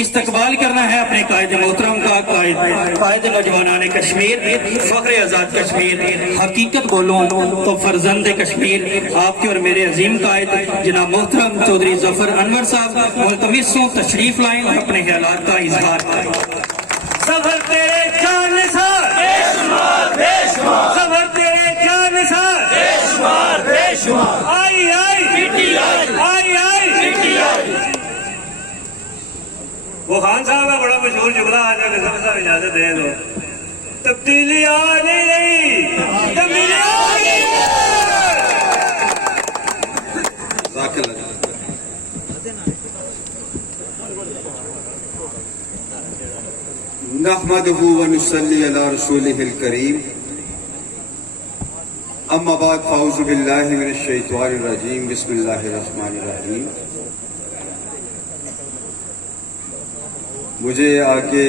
استقبال کرنا ہے اپنے قائد محترم کا، قائد نوجوانان کشمیر، فخر آزاد کشمیر، حقیقت بولوں تو فرزند کشمیر، آپ کے اور میرے عظیم قائد جناب محترم چودھری ظفر انور صاحب ملتمس ہوں تشریف لائیں اور اپنے خیالات کا اظہار کریں۔ ظفر تیرے جان نثار، بے شمار بے شمار، ظفر تیرے جان نثار، بے شمار بے شمار، آئی آئی P T I, I I P T I. وہ خان صاحب کا بڑا مشہور جملہ آج اگر ظفر صاحب اجازت دیں تو، تبدیلی آ نہیں رہی، تبدیلی آ نہیں رہی۔ نحمده ونصلي على رسوله الكريم اما بعد فاعوذ بالله من الشیطان الرجیم بسم اللہ الرحمن الرحیم۔ مجھے آگے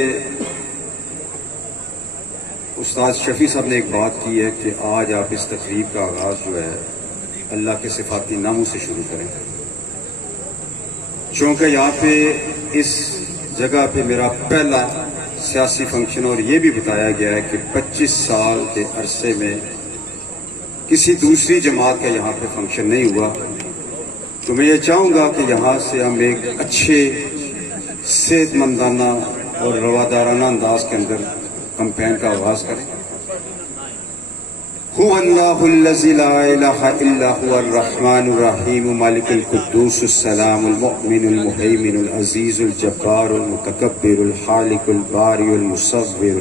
استاد شفیع صاحب نے ایک بات کی ہے کہ آج آپ اس تقریب کا آغاز جو ہے اللہ کے صفاتی ناموں سے شروع کریں، چونکہ یہاں پہ اس جگہ پہ میرا پہلا سیاسی فنکشن، اور یہ بھی بتایا گیا ہے کہ 25 سال کے عرصے میں کسی دوسری جماعت کا یہاں پہ فنکشن نہیں ہوا، تو میں یہ چاہوں گا کہ یہاں سے ہم ایک اچھے صحت مندانہ اور روادارانہ انداز کے اندر کمپین کا آغاز کریں۔ هو اللہ الذی لا الہ الا هو الرحمن الرحیم مالک القدوس السلام المؤمن المہیمن العزیز الجبار المتکبر الخالق الباری المصور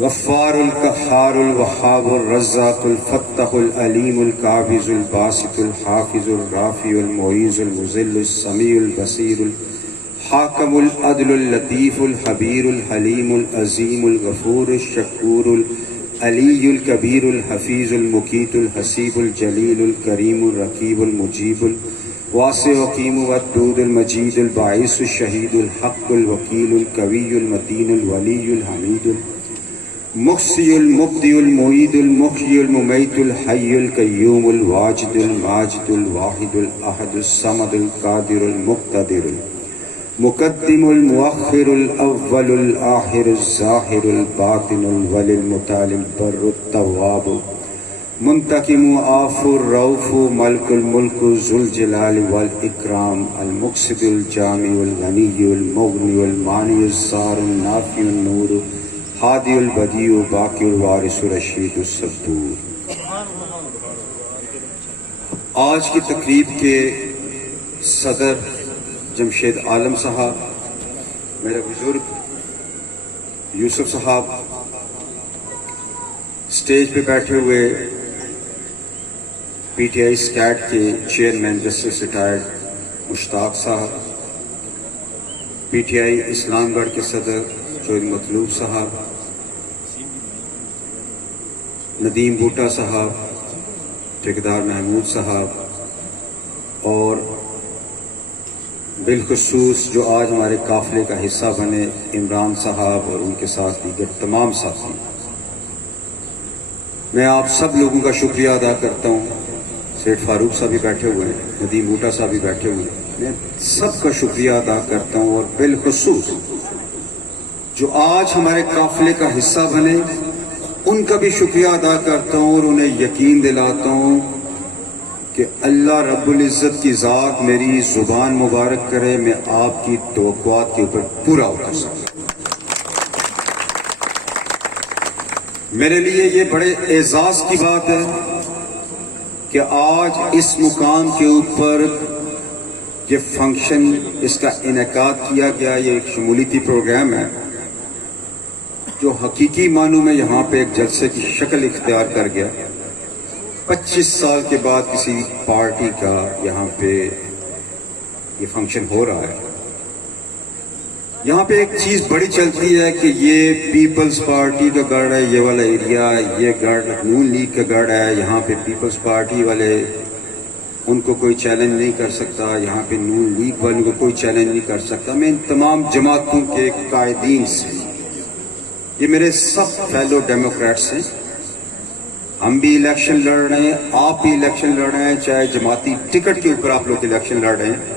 الغفار القہار الوہاب الرزاق الفتح العلیم القابض الباسط الحافظ الرافع المعیز المذل السمیع البصیر الحاکم العدل اللطیف الخبیر الحلیم العظیم الغفور الشکور العلی الکبیر الحفیظ المقیت الحسیب الجلیل الکریم الرقیب المجیب الواسع وقیم ودود المجید الباعث الشہید الحق الوکیل القوی المتین الولی الحمید المحصی المبدی المعید المحیی الممیت الحی القیوم الواجد الماجد الواحد الاحد الصمد القادر المقتدر مقدم المؤخر الاول الاخر الظاہر الباطن الولی المتعال البر التواب منتقم عافو الرؤوف ملک الملک ذو الجلال والاکرام المقصد الجامع الغنی المغنی المانی الزار النافع النور ہادی البدیع باقی الوارث رشید الصبور۔ آج کی تقریب کے صدر جمشید عالم صاحب، میرے بزرگ یوسف صاحب، سٹیج پہ بیٹھے ہوئے پی ٹی آئی اسکیٹ کے چیئرمین جسٹس ریٹائرڈ مشتاق صاحب، پی ٹی آئی اسلام گڑھ کے صدر چودھری مطلوب صاحب، ندیم بوٹا صاحب، ٹھیکیدار محمود صاحب، اور بالخصوص جو آج ہمارے قافلے کا حصہ بنے عمران صاحب اور ان کے ساتھ دیگر تمام ساتھی، میں آپ سب لوگوں کا شکریہ ادا کرتا ہوں۔ سیٹھ فاروق صاحب بھی بیٹھے ہوئے ہیں، ندیم بوٹا صاحب بھی بیٹھے ہوئے ہیں، میں سب کا شکریہ ادا کرتا ہوں، اور بالخصوص جو آج ہمارے قافلے کا حصہ بنے ان کا بھی شکریہ ادا کرتا ہوں، اور انہیں یقین دلاتا ہوں کہ اللہ رب العزت کی ذات میری زبان مبارک کرے، میں آپ کی توقعات کے اوپر پورا اتر سکوں۔ میرے لیے یہ بڑے اعزاز کی بات ہے کہ آج اس مقام کے اوپر یہ فنکشن، اس کا انعقاد کیا گیا، یہ ایک شمولیتی پروگرام ہے جو حقیقی معنوں میں یہاں پہ ایک جلسے کی شکل اختیار کر گیا۔ 25 سال کے بعد کسی پارٹی کا یہاں پہ یہ فنکشن ہو رہا ہے۔ یہاں پہ ایک چیز بڑی چلتی ہے کہ یہ پیپلز پارٹی کا گڑھ ہے، یہ والا ایریا، یہ گڑھ نون لیگ کا گڑھ ہے، یہاں پہ پیپلز پارٹی والے ان کو کوئی چیلنج نہیں کر سکتا، یہاں پہ نون لیگ والوں کو کوئی چیلنج نہیں کر سکتا۔ میں ان تمام جماعتوں کے قائدین سے، یہ میرے سب فیلو ڈیموکریٹس ہیں، ہم بھی الیکشن لڑ رہے ہیں، آپ بھی الیکشن لڑ رہے ہیں، چاہے جماعتی ٹکٹ کے اوپر آپ لوگ الیکشن لڑ رہے ہیں،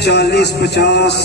40-50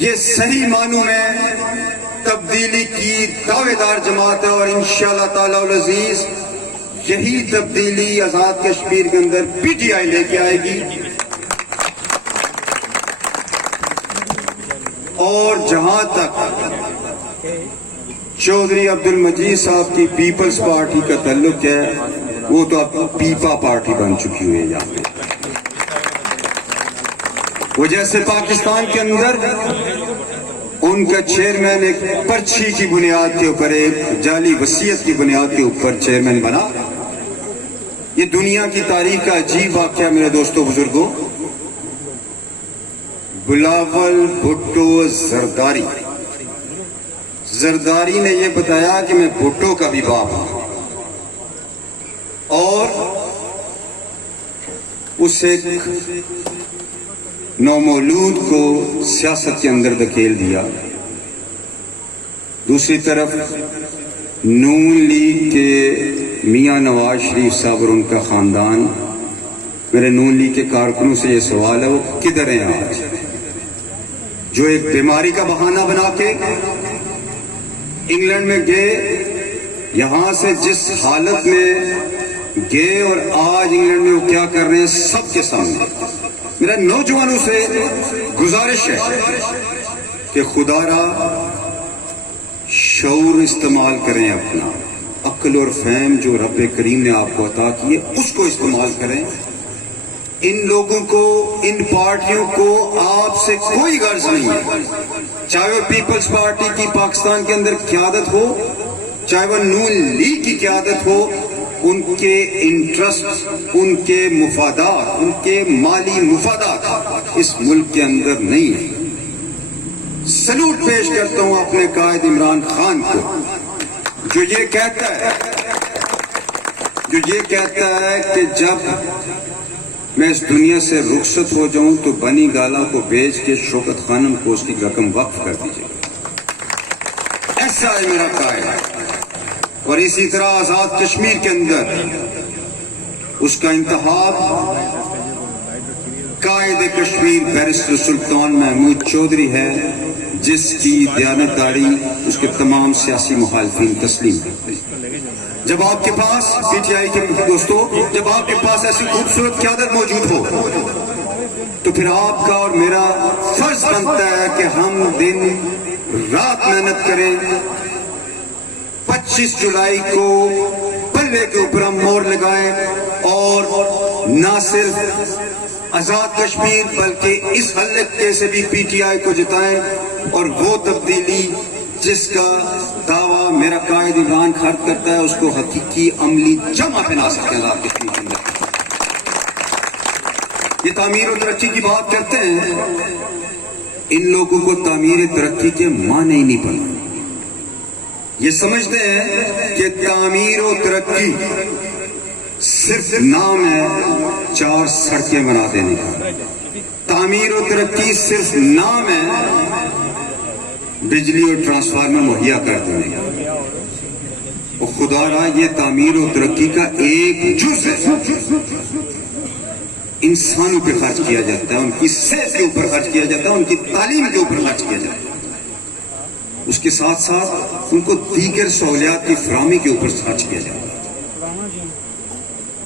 یہ صحیح معنوں میں تبدیلی کی دعوے دار جماعت ہے، اور انشاءاللہ تعالی العزیز یہی تبدیلی آزاد کشمیر کے اندر پی ٹی آئی لے کے آئے گی. اور جہاں تک چودھری عبد المجید صاحب کی پیپلز پارٹی کا تعلق ہے، وہ تو اب پیپا پارٹی بن چکی ہوئی ہے. یہاں پہ وہ جیسے پاکستان کے اندر ان کا چیئرمین ایک پرچی کی بنیاد کے اوپر، ایک جعلی وصیت کی بنیاد کے اوپر چیئرمین بنا. یہ دنیا کی تاریخ کا عجیب واقعہ میرے دوستوں بزرگوں. بلاول بھٹو زرداری نے یہ بتایا کہ میں بھٹو کا بھی باپ ہوں، اور اس ایک نومولود کو سیاست کے اندر دھکیل دیا. دوسری طرف نون لیگ کے میاں نواز شریف صاحب اور ان کا خاندان، میرے نون لیگ کے کارکنوں سے یہ سوال ہے وہ کدھر ہیں آج، جو ایک بیماری کا بہانہ بنا کے انگلینڈ میں گئے، یہاں سے جس حالت میں گئے اور آج انگلینڈ میں وہ کیا کر رہے ہیں سب کے سامنے. میرا نوجوانوں سے گزارش ہے کہ خدا را شعور استعمال کریں، اپنا عقل اور فہم جو رب کریم نے آپ کو عطا کی ہے اس کو استعمال کریں. ان لوگوں کو، ان پارٹیوں کو آپ سے کوئی غرض نہیں ہے، چاہے وہ پیپلز پارٹی کی پاکستان کے اندر قیادت ہو، چاہے وہ نون لیگ کی قیادت ہو. ان کے انٹرسٹ، ان کے مفادات، ان کے مالی مفادات اس ملک کے اندر نہیں ہے. سلوٹ پیش کرتا ہوں اپنے قائد عمران خان کو، جو یہ کہتا ہے کہ جب میں اس دنیا سے رخصت ہو جاؤں تو بنی گالا کو بیچ کے شوکت خانم کو اس کی رقم وقف کر دیجیے. ایسا ہے میرا قائد. اور اسی طرح آزاد کشمیر کے اندر اس کا انتخاب قائد کشمیر بیرسٹر سلطان محمود چودھری ہے، جس کی دیانتداری اس کے تمام سیاسی مخالفین تسلیم کرتے ہیں. جب آپ کے پاس پی ٹی آئی کے دوستوں، جب آپ کے پاس ایسی خوبصورت قیادت موجود ہو تو پھر آپ کا اور میرا فرض بنتا ہے کہ ہم دن رات محنت کریں. 25 جولائی کو پلے کے اوپر ہم مور لگائیں اور نہ صرف آزاد کشمیر بلکہ اس حلقے سے بھی پی ٹی آئی کو جتائیں، اور وہ تبدیلی جس کا دعویٰ میرا قائد عمران خان کرتا ہے اس کو حقیقی عملی جمع بنا سکتے ہیں آزاد کشمیر کے اندر. یہ تعمیر و ترقی کی بات کرتے ہیں، ان لوگوں کو تعمیر ترقی کے معنی ہی نہیں پتا. یہ سمجھتے ہیں کہ تعمیر و ترقی صرف نام ہے 4 سڑکیں بنا دینے کا. تعمیر و ترقی صرف نام ہے بجلی اور ٹرانسفارمر مہیا کر دینے کا. اور خدا را یہ تعمیر و ترقی کا ایک جز ہے. انسانوں پہ خرچ کیا جاتا ہے، ان کی صحت کے اوپر خرچ کیا جاتا ہے، ان کی تعلیم کے اوپر خرچ کیا جاتا ہے. اس کے ساتھ ساتھ ان کو دیگر سہولیات کی فراہمی کے اوپر خرچ کیا جاتا ہے.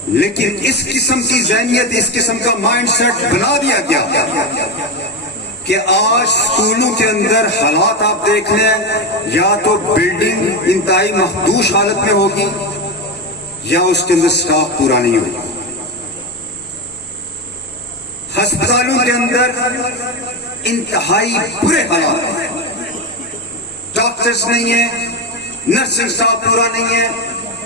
لیکن اس قسم کی ذہنیت، اس قسم کا مائنڈ سیٹ بنا دیا گیا کہ آج اسکولوں کے اندر حالات آپ دیکھ لیں، یا تو بلڈنگ انتہائی مخدوش حالت میں ہوگی یا اس کے اندر سٹاف پورا نہیں ہوگا. ہسپتالوں کے اندر انتہائی برے حالات ہیں، ڈاکٹرز نہیں ہیں، نرسنگ سٹاف پورا نہیں ہے،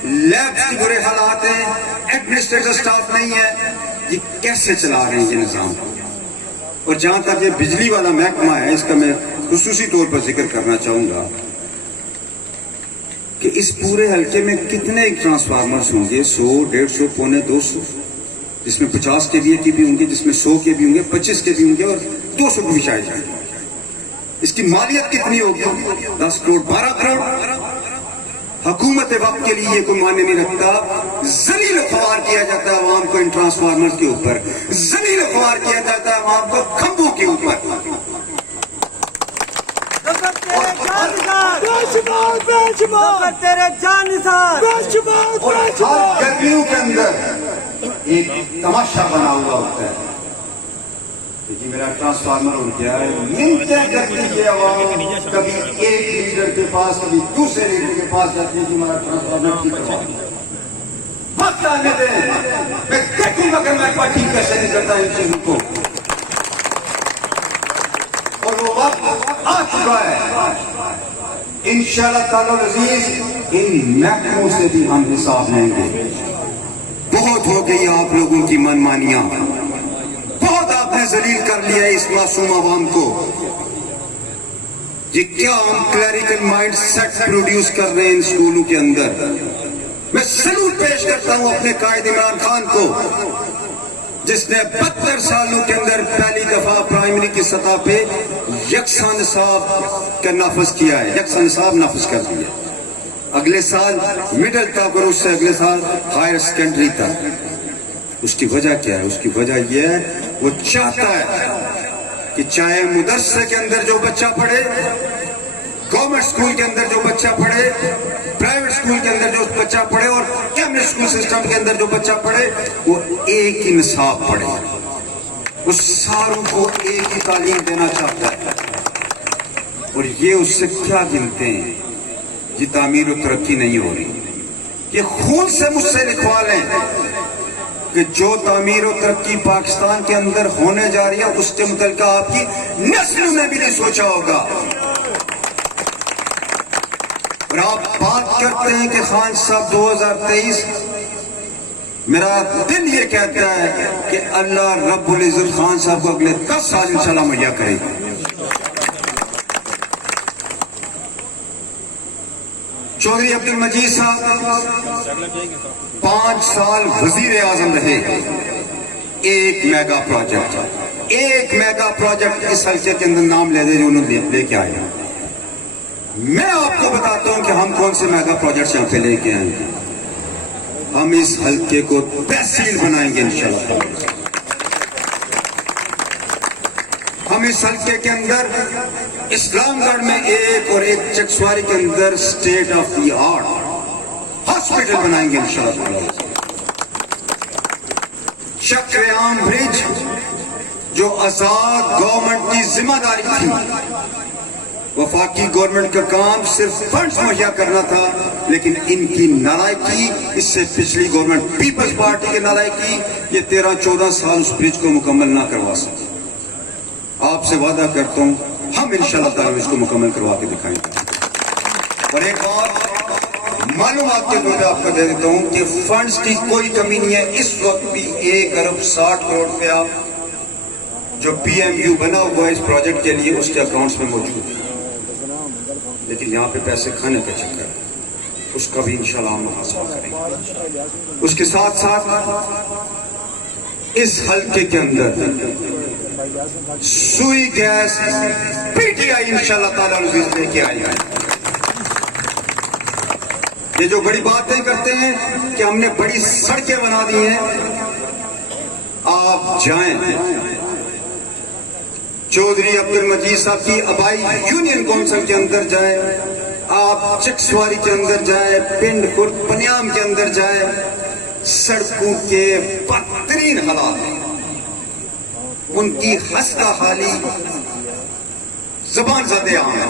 لیبس کی برے حالات ہیں، ایڈمنسٹریٹر سٹاف نہیں ہے. یہ کیسے چلا رہے ہیں یہ نظام؟ اور جہاں تک یہ بجلی والا محکمہ ہے، اس کا میں خصوصی طور پر ذکر کرنا چاہوں گا کہ اس پورے حلقے میں کتنے ٹرانسفارمرز ہوں گے؟ 100، 150، پونے 200، جس میں 50 کے وی کے بھی ہوں گے، جس میں 100 کے بھی ہوں گے، 25 کے بھی ہوں گے، اور 200 کے بھی شاید ہوں گے. اس کی مالیت کتنی ہوگی؟ 10 کروڑ، 12 کروڑ. حکومت وقت کے لیے یہ کوئی معنی نہیں رکھتا. ذلیل و خوار کیا جاتا ہے عوام کو ان ٹرانسفارمر کے اوپر، ذلیل و خوار کیا جاتا ہے عوام کو کھمبوں کے اوپر. ظفر تیرے جانثار اور ہر گلیوں کے اندر ایک تماشا بنا ہوا ہوتا ہے کہ جی میرا ٹرانسفارمر ہو گیا ہے. منتیں کرتی ہے عوام, کبھی ایک لیڈر کے پاس کبھی دوسرے لیڈر کے پاس جاتی ہے کہ ہمارا ٹرانسفارمر ٹھیک کروا دیں. وقت آنے دیں, میں دیکھوں گا کہ میں پارٹی کیسے نہیں کرتا ان چیزوں کو. اور وہ وقت آ چکا ہے. انشاءاللہ تعالی العزیز ان محکموں سے بھی ہم حساب لیں گے. بہت ہو گئی آپ لوگوں کی من مانیاں, بہت آپ نے ذلیل کر لیا ہے اس معصوم عوام کو. یہ کیا ہم کلیریکل مائنڈ سیٹ پروڈیوس کر رہے ہیں ان اسکولوں کے اندر. میں سلوٹ پیش کرتا ہوں اپنے قائد عمران خان کو, جس نے 72 سالوں کے اندر پہلی دفعہ پرائمری کی سطح پہ یکساں نصاب کا نافذ کیا ہے, یکساں نصاب نافذ کر دیا. اگلے سال مڈل تک اور اس سے اگلے سال ہائر سیکنڈری تک. اس کی وجہ کیا ہے؟ اس کی وجہ یہ ہے وہ چاہتا ہے کہ چاہے مدرسے کے اندر جو بچہ پڑھے, گورنمنٹ اسکول کے اندر جو بچہ پڑھے, پرائیویٹ اسکول کے اندر جو بچہ پڑھے اور کیمبرج اسکول سسٹم کے اندر جو بچہ پڑھے وہ ایک ہی نصاب پڑھے. وہ ساروں کو ایک ہی تعلیم دینا چاہتا ہے. اور یہ اس سے کیا گنتے ہیں؟ یہ تعمیر و ترقی نہیں ہو رہی. یہ خون سے مجھ سے لکھوا لیں کہ جو تعمیر و ترقی پاکستان کے اندر ہونے جا رہی ہے اس کے متعلق آپ کی نسلوں نے بھی نہیں سوچا ہوگا. اور آپ بات کرتے ہیں کہ خان صاحب 2023, میرا دل یہ کہتا ہے کہ اللہ رب العزت خان صاحب کو اگلے 10 سال انشاءاللہ مہیا کرے گا. چودھری عبد المجید صاحب 5 سال وزیر اعظم رہے. ایک میگا پروجیکٹ اس حلقے کے اندر نام لے دے جو انہوں نے لے کے آئے. میں آپ کو بتاتا ہوں کہ ہم کون سے میگا پروجیکٹس یہاں پہ لے کے آئیں گے. ہم اس حلقے کو تحصیل بنائیں گے انشاءاللہ. ہم اس حلقے کے اندر اسلام گڑھ میں ایک اور ایک چکسواری کے اندر state of the art hospital بنائیں گے انشاءاللہ. چکریام برج جو آزاد گورنمنٹ کی ذمہ داری تھی, وفاقی گورنمنٹ کا کام صرف فنڈز مہیا کرنا تھا, لیکن ان کی نالائکی, اس سے پچھلی گورنمنٹ پیپلز پارٹی کی نالائکی, یہ 13-14 سال اس برج کو مکمل نہ کروا سکے. آپ سے وعدہ کرتا ہوں ہم انشاءاللہ تعالی اس کو مکمل کروا کے دکھائیں گے. اور ایک اور معلومات کے طور پہ آپ کو دے دیتا ہوں کہ فنڈز کی کوئی کمی نہیں ہے. اس وقت بھی 1 ارب 60 کروڑ روپیہ جو پی ایم یو بنا ہوا ہے اس پروجیکٹ کے لیے اس کے اکاؤنٹس میں موجود ہے, لیکن یہاں پہ پیسے کھانے کا چکر ہے. اس کا بھی انشاءاللہ ہم محاسبہ کریں گے. اس کے ساتھ ساتھ اس حلقے کے اندر سوئی گیس پی ٹی آئی انشاءاللہ تعالی لے کے آئے گا. یہ جو بڑی باتیں کرتے ہیں کہ ہم نے بڑی سڑکیں بنا دی ہیں, آپ جائیں چودھری عبد المجید صاحب کی آبائی یونین کونسل کے اندر جائیں, آپ چکسواری کے اندر جائیں, پنڈ خرد پنیام کے اندر جائیں, سڑکوں کے بدترین حالات ہیں, ان کی خستہ حالی زبان زدے عام ہے.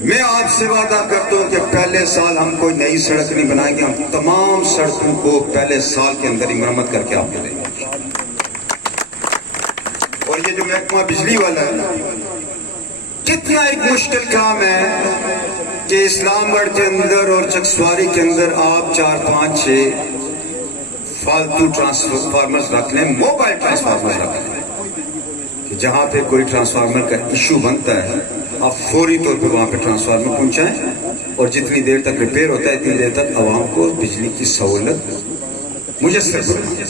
میں آپ سے وعدہ کرتا ہوں کہ پہلے سال ہم کوئی نئی سڑک نہیں بنائیں گے, ہم تمام سڑکوں کو پہلے سال کے اندر ہی مرمت کر کے آپ کو دیں گے. اور یہ جو محکمہ بجلی والا ہے, کتنا ایک مشکل کام ہے کہ اسلام گڑھ کے اندر اور چکسواری کے اندر آپ 4-5-6 فالتو ٹرانسفارمرز رکھ لیں, موبائل ٹرانسفارمرز رکھ لیں, کہ جہاں پہ کوئی ٹرانسفارمر کا ایشو بنتا ہے آپ فوری طور پہ وہاں پہ ٹرانسفارمر پہنچائیں, اور جتنی دیر تک ریپیئر ہوتا ہے اتنی دیر تک عوام کو بجلی کی سہولت میسر کریں.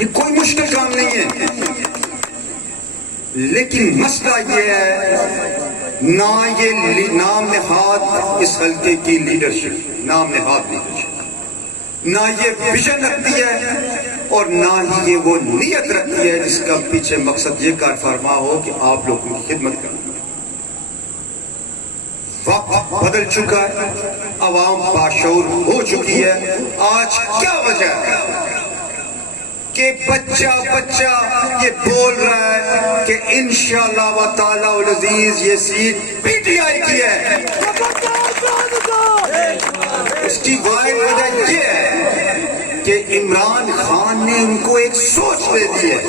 یہ کوئی مشکل کام نہیں ہے, لیکن مسئلہ یہ ہے نہ یہ نام نہاد اس حلقے کی لیڈرشپ, نام نہاد لیڈرشپ, نہ یہ ویژن رکھتی ہے اور نہ ہی یہ وہ نیت رکھتی ہے جس کا پیچھے مقصد یہ کار فرما ہو کہ آپ لوگوں کی خدمت کرنا۔ وقت بدل چکا ہے، عوام باشعور ہو چکی ہے۔ آج کیا وجہ ہے کہ بچہ یہ بول رہا ہے کہ انشاءاللہ و تعالی العزیز یہ سیٹ پی ٹی آئی کی ہے؟ اس کی واحد وجہ یہ ہے کہ عمران خان نے ان کو ایک سوچ دے دی ہے،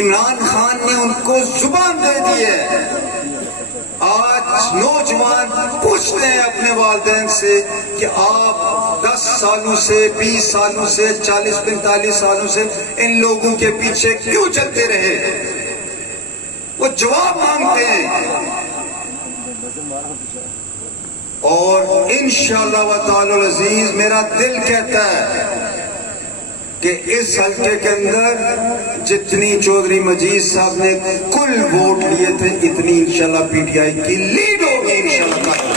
عمران خان نے ان کو زبان دے دی ہے۔ آج نوجوان پوچھتے ہیں اپنے والدین سے کہ آپ 10 سالوں سے 20 سالوں سے 40-45 سالوں سے ان لوگوں کے پیچھے کیوں چلتے رہے؟ وہ جواب مانگتے ہیں، اور انشاءاللہ و تعالی العزیز میرا دل کہتا ہے کہ اس حلقے کے اندر جتنی چودھری مجید صاحب نے کل ووٹ لیے تھے اتنی انشاءاللہ پی ٹی آئی کی لیڈ ہوگی انشاءاللہ تعالی۔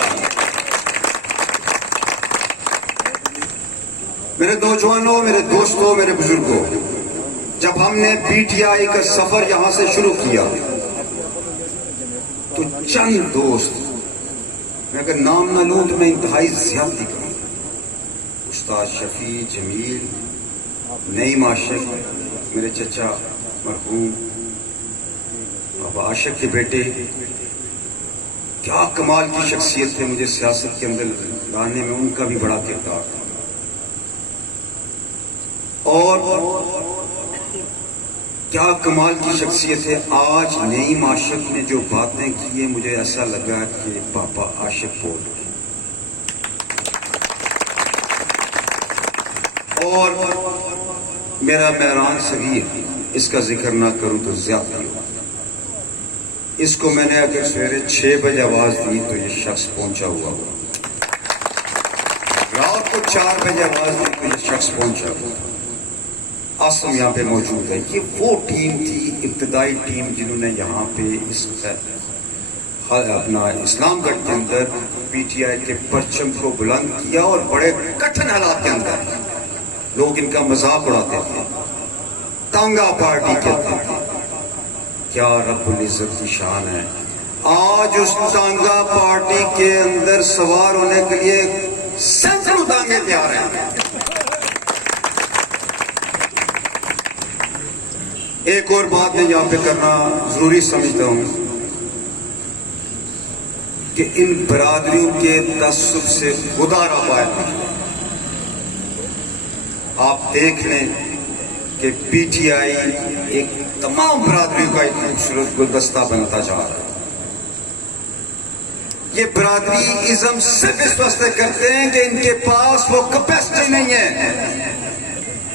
میرے نوجوانوں، میرے دوستوں، میرے بزرگوں، جب ہم نے پی ٹی آئی کا سفر یہاں سے شروع کیا تو چند دوست، میں اگر نام نہ لوں تو میں انتہائی زیادتی کروں، استاد شفیع، جمیل، نعیم عاشق، میرے چچا مرحوم بابا عاشق کے بیٹے، کیا کمال کی شخصیت تھے، مجھے سیاست کے اندر لانے میں ان کا بھی بڑا کردار تھا۔ اور کیا کمال کی شخصیت ہے، آج نعیم عاشق نے جو باتیں کی ہیں مجھے ایسا لگا کہ بابا عاشق بول رہے۔ اور میرا مہران صغیر، اس کا ذکر نہ کروں تو زیادتی ہو، اس کو میں نے اگر سویرے 6 بجے آواز دی تو یہ شخص پہنچا ہوا ہوا، رات کو 4 بجے آواز دی تو یہ شخص پہنچا ہوا۔ آسم یہاں پہ موجود ہے، یہ وہ ٹیم تھی، ابتدائی ٹیم جنہوں نے یہاں پہ اس اپنا اسلام گڑھ کے اندر پی ٹی آئی کے پرچم کو بلند کیا، اور بڑے کٹھن حالات کے اندر لوگ ان کا مذاق اڑاتے تھے، تانگا پارٹی کہتے تھے۔ کیا رب العزت کی شان ہے، آج اس تانگا پارٹی کے اندر سوار ہونے کے لیے سینکڑوں تانگے تیار ہیں۔ ایک اور بات میں یہاں پہ کرنا ضروری سمجھتا ہوں کہ ان برادریوں کے تعصب سے خدا را باید، آپ دیکھ لیں کہ پی ٹی آئی ایک تمام برادریوں کا ایک خوبصورت گلدستہ بنتا جا رہا ہے۔ یہ برادری ازم صرف اس واسطے کرتے ہیں کہ ان کے پاس وہ کیپیسٹی نہیں ہے،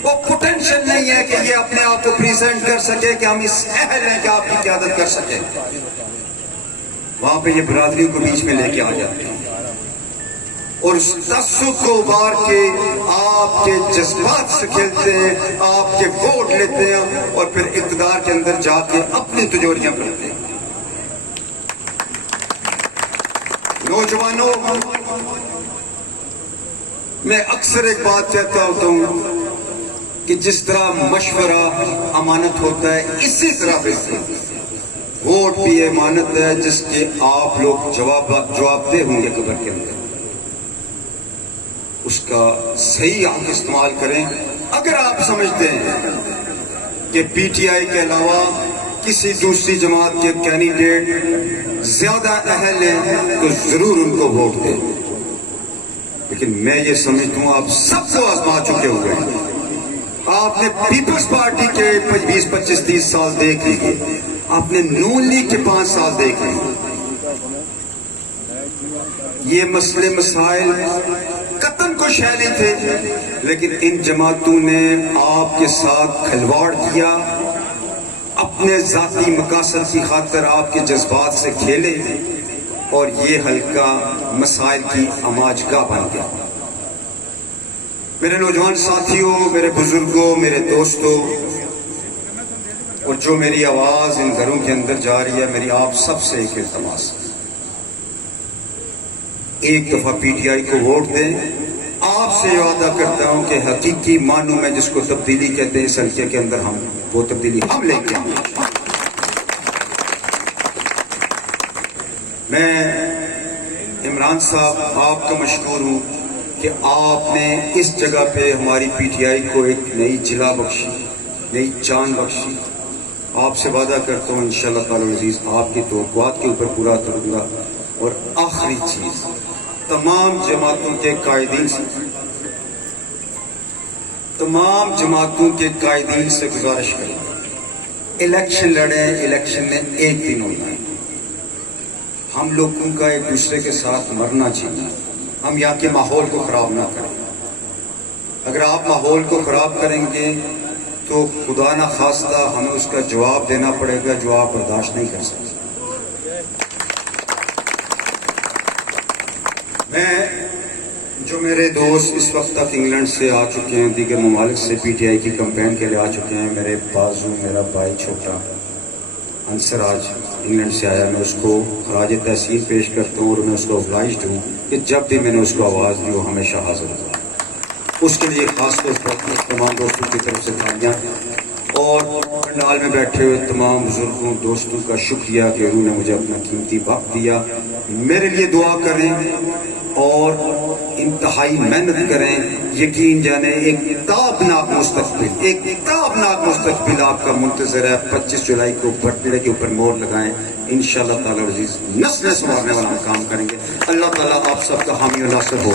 وہ پوٹینشل نہیں ہے کہ یہ اپنے آپ کو پریزنٹ کر سکے کہ ہم اس اہل ہیں کہ آپ کی قیادت کر سکیں۔ وہاں پہ یہ برادریوں کو بیچ میں لے کے آ جاتے ہیں اور اس تعصب کو ابھار کے آپ کے جذبات سے کھیلتے ہیں، آپ کے ووٹ لیتے ہیں، اور پھر اقتدار کے اندر جا کے اپنی تجوریاں کرتے ہیں۔ نوجوانوں، میں اکثر ایک بات کہتا ہوتا ہوں کہ جس طرح مشورہ امانت ہوتا ہے، اسی طرح ووٹ بھی امانت ہے جس کے آپ لوگ جواب دہ ہوں گے قبر کے اندر۔ اس کا صحیح آپ استعمال کریں۔ اگر آپ سمجھتے ہیں کہ پی ٹی آئی کے علاوہ کسی دوسری جماعت کے کینڈیڈیٹ زیادہ اہل ہیں تو ضرور ان کو ووٹ دیں، لیکن میں یہ سمجھتا ہوں آپ سب کو آزما چکے ہوئے ہیں۔ آپ نے پیپلز پارٹی کے 20, 25, 30 سال دیکھ لیے، آپ نے نون لیگ کے 5 سال دیکھ لیے۔ یہ مسئلے مسائل قطن کو شیلی تھے، لیکن ان جماعتوں نے آپ کے ساتھ کھلواڑ کیا، اپنے ذاتی مقاصد کی خاطر آپ کے جذبات سے کھیلے، اور یہ حلقہ مسائل کی آماجگاہ بن گیا۔ میرے نوجوان ساتھیوں، میرے بزرگوں، میرے دوستوں، اور جو میری آواز ان گھروں کے اندر جا رہی ہے، میری آپ سب سے ایک التماس ہے، ایک دفعہ پی ٹی آئی کو ووٹ دیں، آپ سے وعدہ کرتا ہوں کہ حقیقی معنوں میں جس کو تبدیلی کہتے ہیں اس حلقے کے اندر ہم وہ تبدیلی ہم لے کے آئیں گے۔ میں عمران صاحب آپ کا مشکور ہوں کہ آپ نے اس جگہ پہ ہماری پی ٹی آئی کو ایک نئی جلا بخشی، نئی جان بخشی۔ آپ سے وعدہ کرتا ہوں انشاءاللہ تعالی عزیز آپ کی توقعات کے اوپر پورا کروں گا۔ اور آخری چیز، تمام جماعتوں کے قائدین سے گزارش کریں، الیکشن لڑیں، الیکشن میں ایک دن ہونا ہے۔ ہم لوگوں کا ایک دوسرے کے ساتھ مرنا چاہیے، ہم یہاں کے ماحول کو خراب نہ کریں۔ اگر آپ ماحول کو خراب کریں گے تو خدا نہ خواستہ ہمیں اس کا جواب دینا پڑے گا جو آپ برداشت نہیں کر سکتے۔ جو میرے دوست اس وقت تک انگلینڈ سے آ چکے ہیں، دیگر ممالک سے پی ٹی آئی کی کمپین کے لیے آ چکے ہیں، میرے بازو، میرا بھائی چھوٹا انصر آج انگلینڈ سے آیا، میں اس کو خراج تحسین پیش کرتا ہوں اور میں اس کو obliged ہوں کہ جب بھی میں نے اس کو آواز دی وہ ہمیشہ حاضر ہوا۔ اس کے لیے خاص طور پر تمام دوستوں کی طرف سے تالیاں، اور پنڈال میں بیٹھے ہوئے تمام بزرگوں دوستوں کا شکریہ کہ انہوں نے مجھے اپنا قیمتی وقت دیا۔ میرے لیے دعا کریں اور انتہائی محنت کریں، یقین جانیں ایک تابناک مستقبل آپ کا منتظر ہے۔ 25 جولائی کو برتھ ڈے کے اوپر مور لگائیں، انشاءاللہ تعالی عزیز نسلیں سنوارنے والا ہم کام کریں گے۔ اللہ تعالیٰ آپ سب کا حامی و ناصر ہو۔